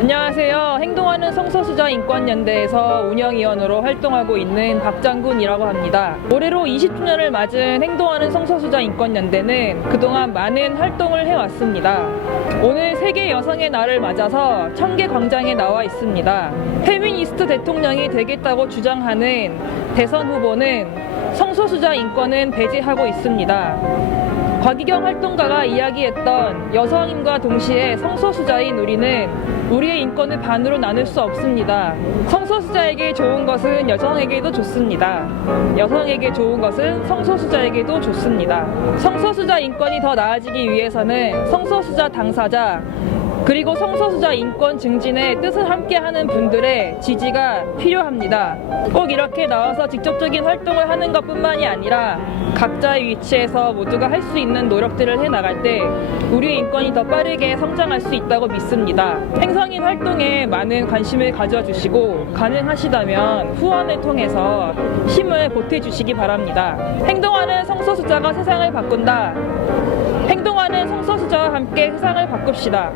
안녕하세요. 행동하는 성소수자 인권연대에서 운영위원으로 활동하고 있는 박장군이라고 합니다. 올해로 20주년을 맞은 행동하는 성소수자 인권연대는 그동안 많은 활동을 해왔습니다. 오늘 세계 여성의 날을 맞아서 청계 광장에 나와 있습니다. 페미니스트 대통령이 되겠다고 주장하는 대선 후보는 성소수자 인권은 배제하고 있습니다. 곽기경 활동가가 이야기했던 여성인과 동시에 성소수자인 우리는 우리의 인권을 반으로 나눌 수 없습니다. 성소수자에게 좋은 것은 여성에게도 좋습니다. 여성에게 좋은 것은 성소수자에게도 좋습니다. 성소수자 인권이 더 나아지기 위해서는 성소수자 당사자 그리고 성소수자 인권 증진에 뜻을 함께하는 분들의 지지가 필요합니다. 꼭 이렇게 나와서 직접적인 활동을 하는 것뿐만이 아니라 각자의 위치에서 모두가 할 수 있는 노력들을 해 나갈 때 우리의 인권이 더 빠르게 성장할 수 있다고 믿습니다. 행성인 활동에 많은 관심을 가져주시고 가능하시다면 후원을 통해서 힘을 보태주시기 바랍니다. 행동하는 성소수자가 세상을 바꾼다. 행동하는 성소수자와 함께 세상을 바꿉시다.